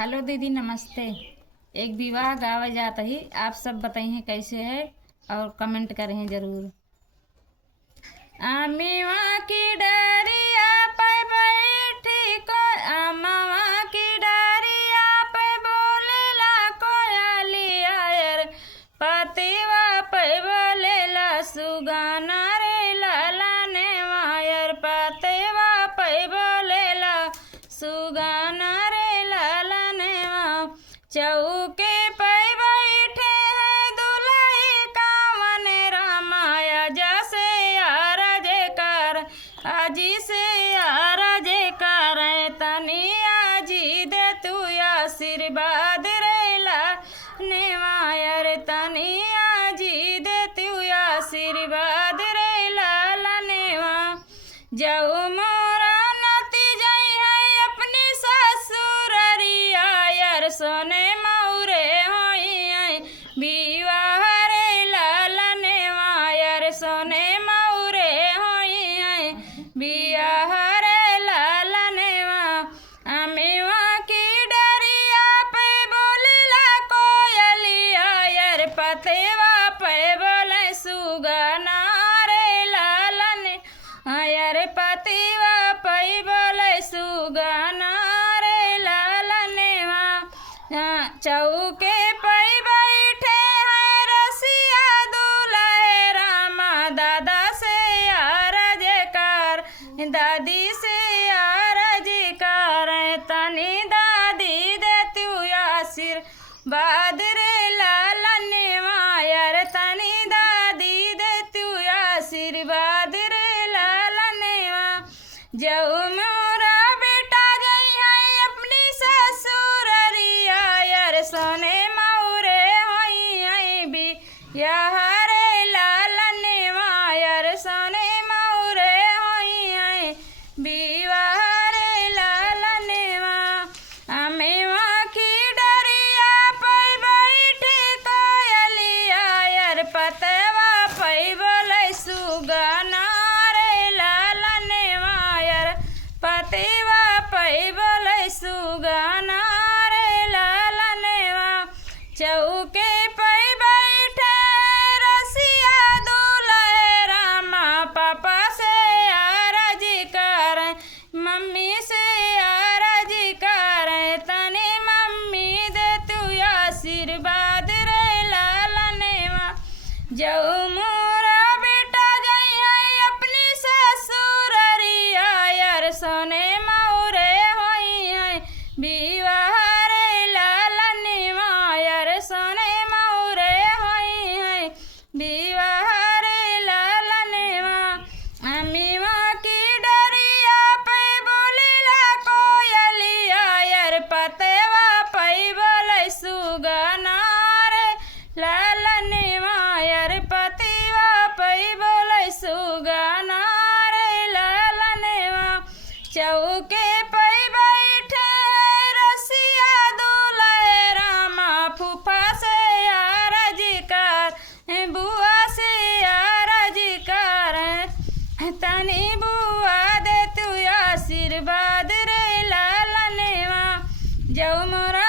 Hello दीदी, नमस्ते। एक विवाह गावा जाता ही, आप सब बताइए कैसे है और कमेंट करें ज़रूर। आमिवा की डरिया पे बैठी को अमवा की डरिया पे बोलेला कोयलिया यार पतिवा पे बोलेला सुगाना रे लाला ने वायर पतिवा पे बोलेला सुगाना रे लाला ने वा चौके पे बैठे हैं दुल्हे कावन रामाया जैसे यार जेकर आजी से यार जेकर तनी आजी दे तू आशीर्वाद रेला नेवायर तनी आजी दे तू आशीर्वाद रेला नेवा जाऊ मोरा नती जाई है अपनी ससुररिया यार सोने मौरे होई विवाह रे लाला नेवा यार सोने मौरे होई बियाह रे लाला नेवा अमेवा की डरिया पे बोलेला कोयलिया यार पतेवा पे बोले सुगाना रे लाला ने यार पतिवा पे बोले सुगाना रे लाला नेवा चौके पे बैठे हैं रसिया दूल्हे रामा दादा से यार जेकार दादी से यार जेकार तनी दादी दे तू आशीर्वाद रे लाला नेवा यार तनी दादी दे तू आशीर्वाद रे लाला नेवा जाऊ मोरा बेटा गई है अपनी ससुररिया यार सोने मौरे होई बियाह रे लाला नेवा यार सोने मौरे होई विवाह रे लाला नेवा अमेवा की डरिया पे बैठे कोयलिया यार पतवा पे बोले सुगाना रे लाला नेवा यार पतिवा पे बोले सुगाना रे लाला नेवा चौके पे बैठे रसिया दूल्हे रामा पापा से यार जी कर मम्मी से यार जी कर तने मम्मी दे तू आशीर्वाद रे लाला नेवा जाऊ मोरा बेटा गई है अपनी ससुररिया यार सोने मौरे होई विवाह रे लाला नेवा यार सोने मौरे होई विवाह रे लाला नेवा अमीवा की डरिया पे बोलेला कोयलिया यार पतेवा पे बोले सुगाना रे लाला नेवा यार पतिवा पे बोले सुगाना रे लाला नेवा चौके पे बैठे रसिया दूल्हे रामा फूफा से यार जी कर बुआ से यार जी कर तनी बुआ दे तू आशीर्वाद रे लाला नेवा जाऊ मोरा